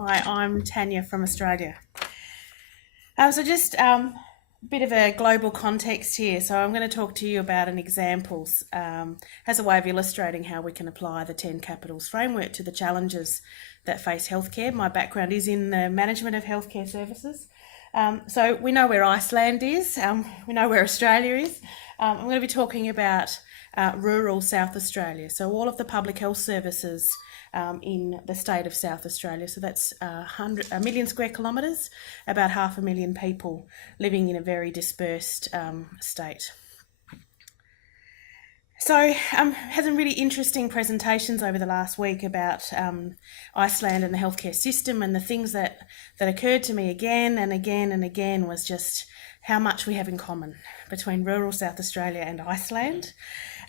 Hi, I'm Tanya from Australia. So just a bit of a global context here. So I'm going to talk to you about an examples as a way of illustrating how we can apply the 10 Capitals framework to the challenges that face healthcare. My background is in the management of healthcare services. So we know where Iceland is, we know where Australia is. I'm going to be talking about rural South Australia. So all of the public health services in the state of South Australia. So that's a million square kilometres, about 500,000 people living in a very dispersed state. So had some really interesting presentations over the last week about Iceland and the healthcare system, and the things that occurred to me again and again and again was just how much we have in common between rural South Australia and Iceland.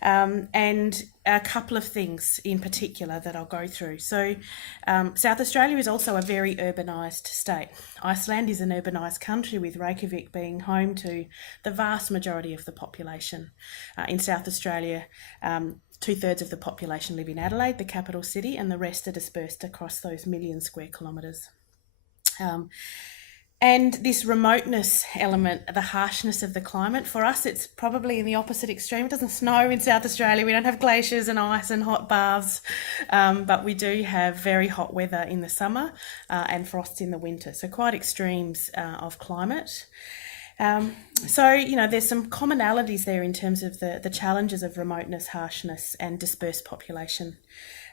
And a couple of things in particular that I'll go through. So South Australia is also a very urbanised state. Iceland is an urbanised country, with Reykjavik being home to the vast majority of the population. In South Australia, 2/3 of the population live in Adelaide, the capital city, and the rest are dispersed across those million square kilometres. And this remoteness element, the harshness of the climate, for us it's probably in the opposite extreme. It doesn't snow in South Australia, we don't have glaciers and ice and hot baths, but we do have very hot weather in the summer and frosts in the winter, so quite extremes of climate. So, there's some commonalities there in terms of the challenges of remoteness, harshness and dispersed population,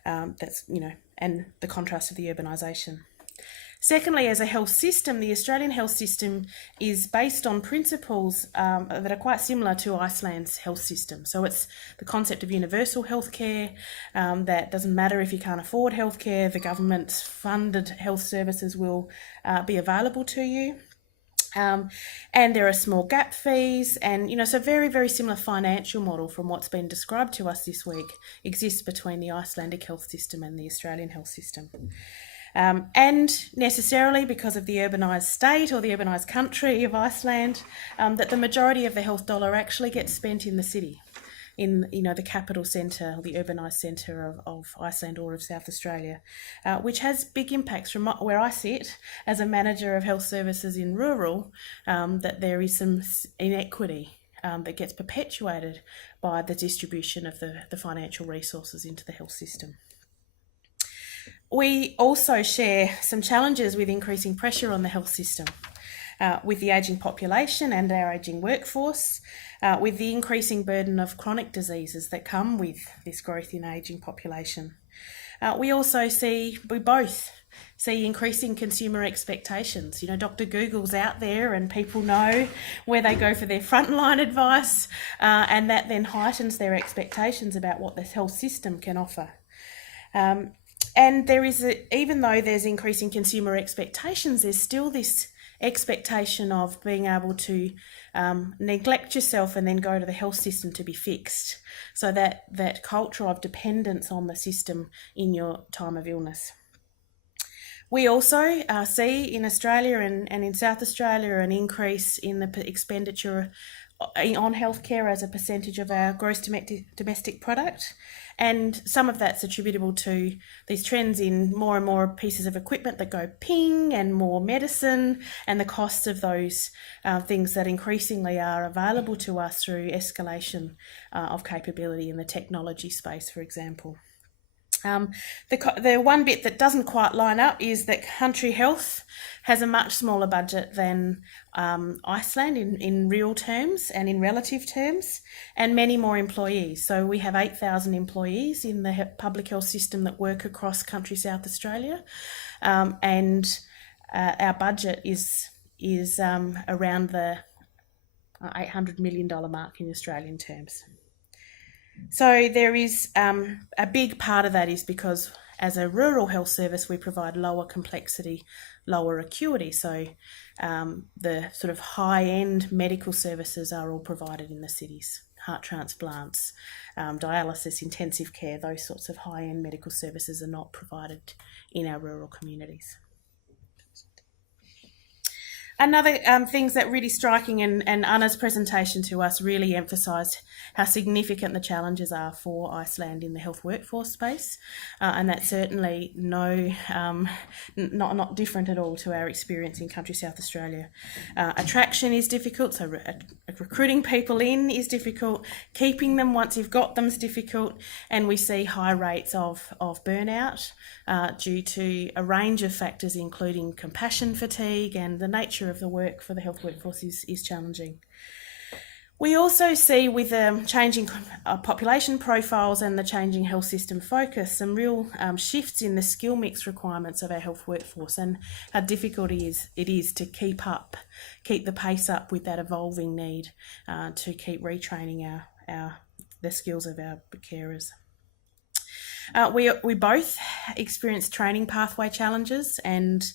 and the contrast of the urbanisation. Secondly, as a health system, the Australian health system is based on principles that are quite similar to Iceland's health system. So it's the concept of universal healthcare, that doesn't matter if you can't afford healthcare, the government's funded health services will be available to you. And there are small gap fees, and so very, very similar financial model from what's been described to us this week exists between the Icelandic health system and the Australian health system. And necessarily, because of the urbanised state or the urbanised country of Iceland, that the majority of the health dollar actually gets spent in the city, in the capital centre, the urbanised centre of Iceland or of South Australia, which has big impacts from where I sit as a manager of health services in rural, that there is some inequity that gets perpetuated by the distribution of the financial resources into the health system. We also share some challenges with increasing pressure on the health system, with the ageing population and our ageing workforce, with the increasing burden of chronic diseases that come with this growth in ageing population. We both see increasing consumer expectations. Dr. Google's out there and people know where they go for their frontline advice, and that then heightens their expectations about what the health system can offer. And there is, even though there's increasing consumer expectations, there's still this expectation of being able to neglect yourself and then go to the health system to be fixed. So that culture of dependence on the system in your time of illness. We also see in Australia and in South Australia an increase in the expenditure on healthcare as a percentage of our gross domestic product, and some of that's attributable to these trends in more and more pieces of equipment that go ping, and more medicine, and the costs of those things that increasingly are available to us through escalation of capability in the technology space, for example. The one bit that doesn't quite line up is that country health has a much smaller budget than Iceland in real terms and in relative terms, and many more employees. So we have 8,000 employees in the public health system that work across country South Australia, and our budget is around the $800 million mark in Australian terms. So there is a big part of that is because as a rural health service we provide lower complexity, lower acuity. So the sort of high-end medical services are all provided in the cities. Heart transplants, dialysis, intensive care, those sorts of high-end medical services are not provided in our rural communities. Another things that really striking, and Anna's presentation to us really emphasised how significant the challenges are for Iceland in the health workforce space, and that's certainly not different at all to our experience in country South Australia. Attraction is difficult, so recruiting people in is difficult, keeping them once you've got them is difficult, and we see high rates of burnout due to a range of factors, including compassion fatigue, and the nature of the work for the health workforce is challenging. We also see, with the changing population profiles and the changing health system focus, some real shifts in the skill mix requirements of our health workforce, and how difficult it is to keep the pace up with that evolving need to keep retraining the skills of our carers. We both experienced training pathway challenges and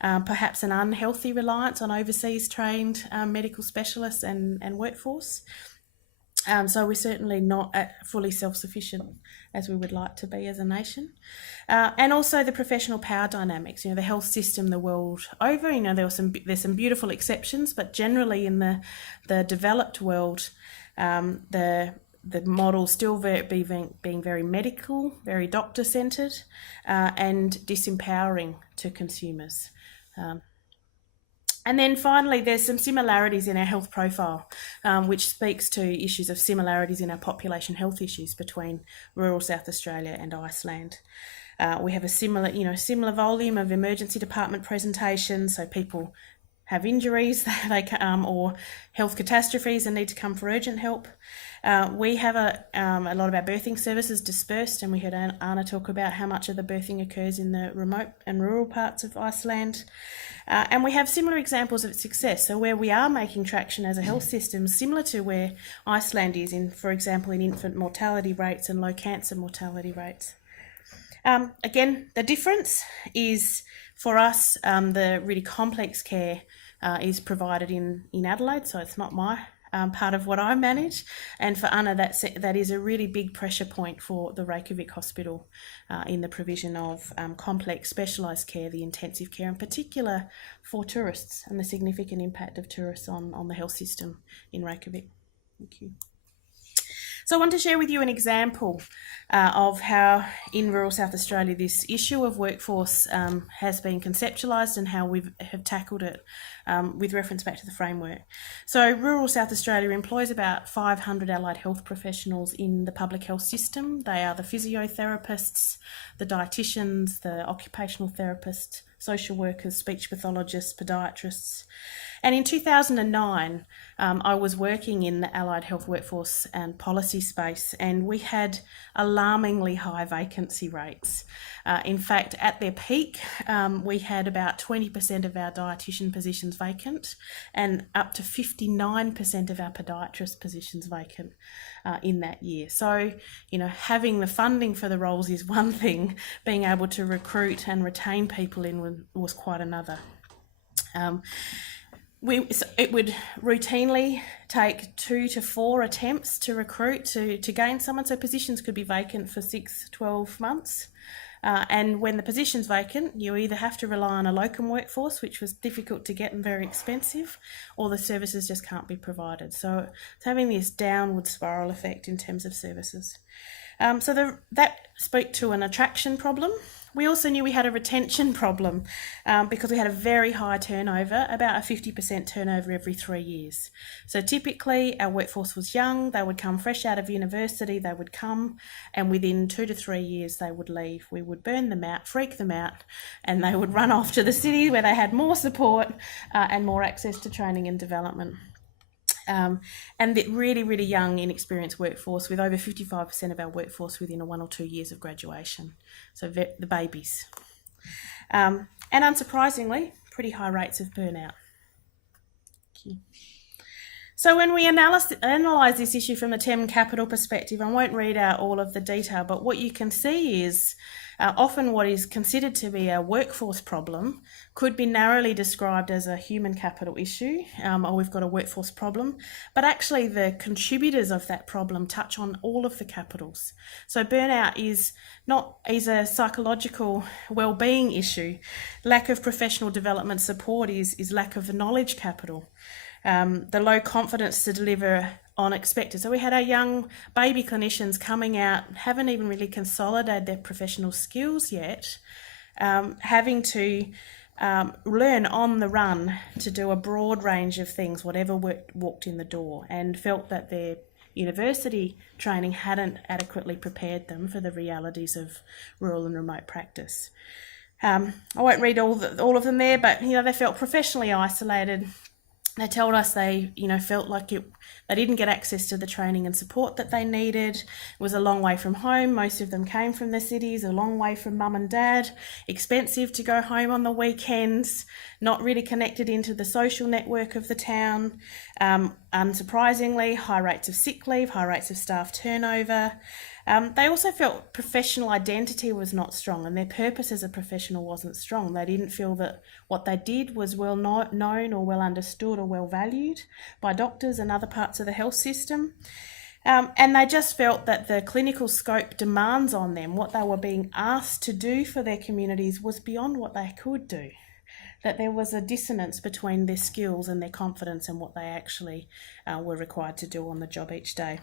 perhaps an unhealthy reliance on overseas trained medical specialists and workforce. So we're certainly not fully self-sufficient as we would like to be as a nation. And also the professional power dynamics, the health system the world over, there's some beautiful exceptions, but generally in the developed world, the model still being very medical, very doctor-centred, and disempowering to consumers. And then finally, there's some similarities in our health profile, which speaks to issues of similarities in our population health issues between rural South Australia and Iceland. We have a similar volume of emergency department presentations, so people have injuries or health catastrophes and need to come for urgent help. We have a lot of our birthing services dispersed, and we heard Anna talk about how much of the birthing occurs in the remote and rural parts of Iceland. And we have similar examples of success. So where we are making traction as a health system, similar to where Iceland is, for example, in infant mortality rates and low cancer mortality rates. Again, the difference is, for us, the really complex care is provided in Adelaide, so it's not my part of what I manage. And for Anna, that is a really big pressure point for the Reykjavik hospital in the provision of complex specialised care, the intensive care, in particular for tourists, and the significant impact of tourists on the health system in Reykjavik. Thank you. So I want to share with you an example of how in rural South Australia this issue of workforce has been conceptualised and how we have tackled it with reference back to the framework. So rural South Australia employs about 500 allied health professionals in the public health system. They are the physiotherapists, the dietitians, the occupational therapists, social workers, speech pathologists, podiatrists. And in 2009, I was working in the allied health workforce and policy space, and we had alarmingly high vacancy rates. In fact, at their peak, we had about 20% of our dietitian positions vacant and up to 59% of our podiatrist positions vacant in that year. So, having the funding for the roles is one thing, being able to recruit and retain people in was quite another. It would routinely take 2 to 4 attempts to recruit to gain someone, so positions could be vacant for 6-12 months. And when the position's vacant, you either have to rely on a locum workforce, which was difficult to get and very expensive, or the services just can't be provided. So it's having this downward spiral effect in terms of services. That spoke to an attraction problem. We also knew we had a retention problem because we had a very high turnover, about a 50% turnover every 3 years. So typically our workforce was young, they would come fresh out of university, they would come, and within 2 to 3 years they would leave. We would burn them out, freak them out, and they would run off to the city where they had more support and more access to training and development. And the really, really young, inexperienced workforce, with over 55% of our workforce within 1 or 2 years of graduation. So the babies. And unsurprisingly, pretty high rates of burnout. So when we analyse this issue from the TEM capital perspective, I won't read out all of the detail, but what you can see is often what is considered to be a workforce problem could be narrowly described as a human capital issue, or we've got a workforce problem, but actually the contributors of that problem touch on all of the capitals. So burnout is a psychological well-being issue. Lack of professional development support is lack of knowledge capital. The low confidence to deliver on expected. So we had our young baby clinicians coming out, haven't even really consolidated their professional skills yet, having to learn on the run to do a broad range of things, whatever walked in the door, and felt that their university training hadn't adequately prepared them for the realities of rural and remote practice. I won't read all of them there, but they felt professionally isolated. They told us they, felt like they didn't get access to the training and support that they needed. It was a long way from home. Most of them came from the cities, a long way from mum and dad, expensive to go home on the weekends, not really connected into the social network of the town. Unsurprisingly, high rates of sick leave, high rates of staff turnover. They also felt professional identity was not strong, and their purpose as a professional wasn't strong. They didn't feel that what they did was well known or well understood or well valued by doctors and other parts of the health system. And they just felt that the clinical scope demands on them, what they were being asked to do for their communities, was beyond what they could do. That there was a dissonance between their skills and their confidence and what they actually were required to do on the job each day.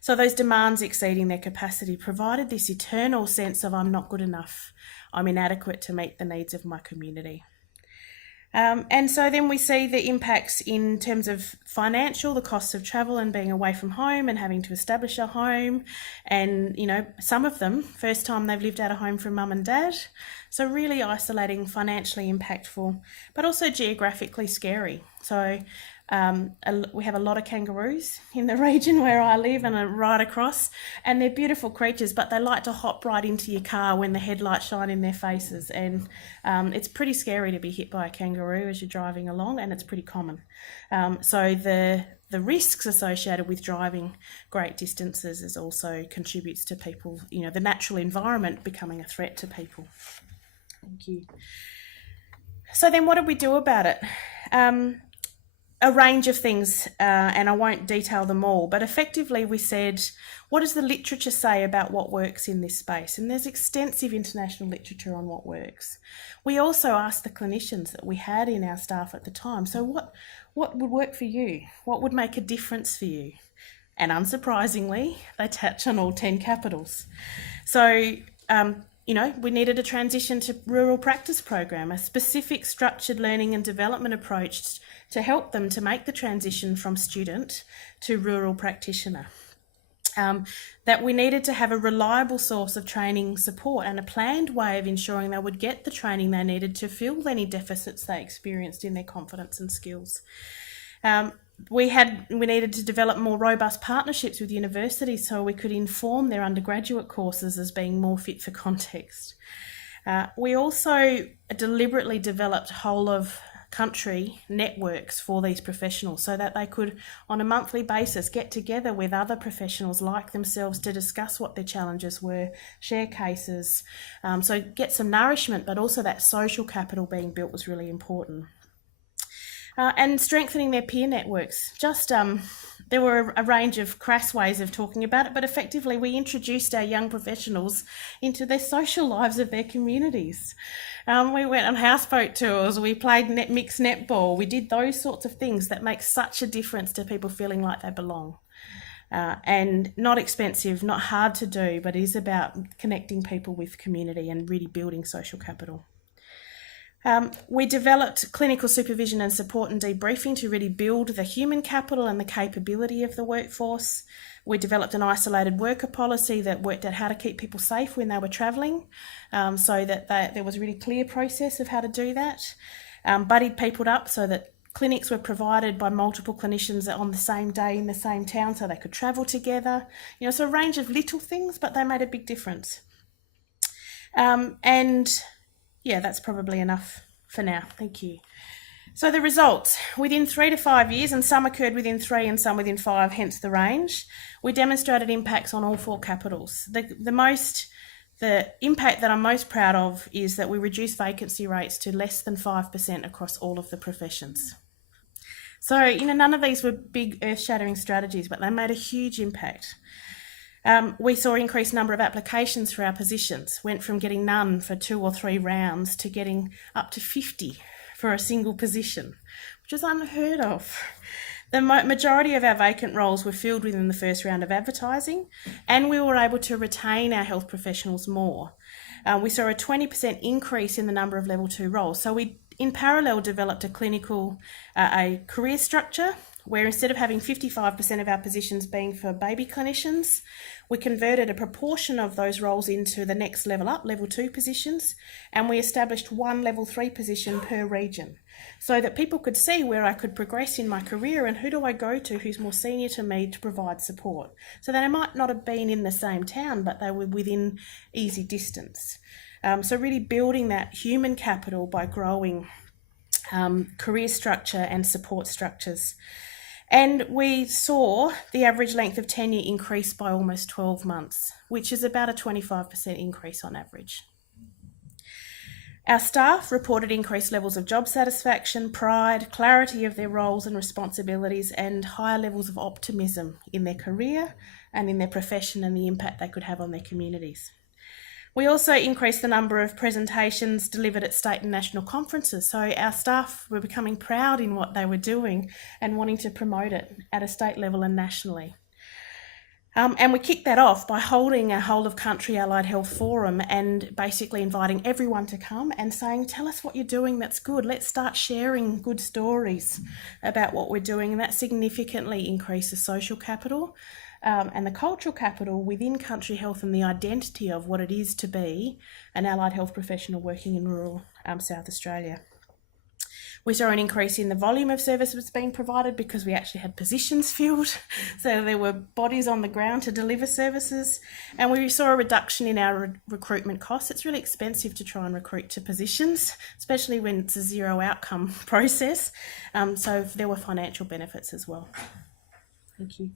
So those demands exceeding their capacity provided this eternal sense of I'm not good enough, I'm inadequate to meet the needs of my community. And so then we see the impacts in terms of financial, the costs of travel and being away from home and having to establish a home. And, some of them, first time they've lived out of home from mum and dad. So really isolating, financially impactful, but also geographically scary. So we have a lot of kangaroos in the region where I live and right across, and they're beautiful creatures, but they like to hop right into your car when the headlights shine in their faces, and it's pretty scary to be hit by a kangaroo as you're driving along, and it's pretty common. So the risks associated with driving great distances is also contributes to people, the natural environment becoming a threat to people. Thank you. So then what did we do about it? A range of things, and I won't detail them all, but effectively we said, what does the literature say about what works in this space? And there's extensive international literature on what works. We also asked the clinicians that we had in our staff at the time, so what would work for you? What would make a difference for you? And unsurprisingly, they touch on all 10 capitals. So, we needed a transition to rural practice program, a specific structured learning and development approach to help them to make the transition from student to rural practitioner. That we needed to have a reliable source of training support and a planned way of ensuring they would get the training they needed to fill any deficits they experienced in their confidence and skills. We needed to develop more robust partnerships with universities so we could inform their undergraduate courses as being more fit for context. We also deliberately developed whole of country networks for these professionals so that they could, on a monthly basis, get together with other professionals like themselves to discuss what their challenges were, share cases, so get some nourishment, but also that social capital being built was really important. And strengthening their peer networks. There were a range of crass ways of talking about it, but effectively we introduced our young professionals into their social lives of their communities. We went on houseboat tours, we played mixed netball, we did those sorts of things that make such a difference to people feeling like they belong. And not expensive, not hard to do, but it is about connecting people with community and really building social capital. We developed clinical supervision and support and debriefing to really build the human capital and the capability of the workforce. We developed an isolated worker policy that worked out how to keep people safe when they were travelling, so that there was a really clear process of how to do that. Buddied people up so that clinics were provided by multiple clinicians on the same day in the same town so they could travel together. So a range of little things, but they made a big difference. And yeah, that's probably enough for now. Thank you. So the results, within 3 to 5 years, and some occurred within 3 and some within 5, hence the range, we demonstrated impacts on all 4 capitals. The impact that I'm most proud of is that we reduced vacancy rates to less than 5% across all of the professions. So, none of these were big earth-shattering strategies, but they made a huge impact. We saw an increased number of applications for our positions, went from getting none for 2 or 3 rounds to getting up to 50 for a single position, which is unheard of. The majority of our vacant roles were filled within the first round of advertising, and we were able to retain our health professionals more. We saw a 20% increase in the number of level 2 roles. So we, in parallel, developed a career structure where instead of having 55% of our positions being for baby clinicians, we converted a proportion of those roles into the next level up, level 2 positions, and we established 1 level 3 position per region so that people could see where I could progress in my career and who do I go to who's more senior to me to provide support. So they might not have been in the same town, but they were within easy distance. So really building that human capital by growing career structure and support structures. And we saw the average length of tenure increase by almost 12 months, which is about a 25% increase on average. Our staff reported increased levels of job satisfaction, pride, clarity of their roles and responsibilities, and higher levels of optimism in their career and in their profession and the impact they could have on their communities. We also increased the number of presentations delivered at state and national conferences, so our staff were becoming proud in what they were doing and wanting to promote it at a state level and nationally. And we kicked that off by holding a whole of country allied health forum and basically inviting everyone to come and saying, tell us what you're doing that's good. Let's start sharing good stories about what we're doing, and that significantly increases social capital and the cultural capital within country health and the identity of what it is to be an allied health professional working in rural South Australia. We saw an increase in the volume of services being provided because we actually had positions filled, so there were bodies on the ground to deliver services, and we saw a reduction in our recruitment costs. It's really expensive to try and recruit to positions, especially when it's a zero outcome process, so there were financial benefits as well. Thank you.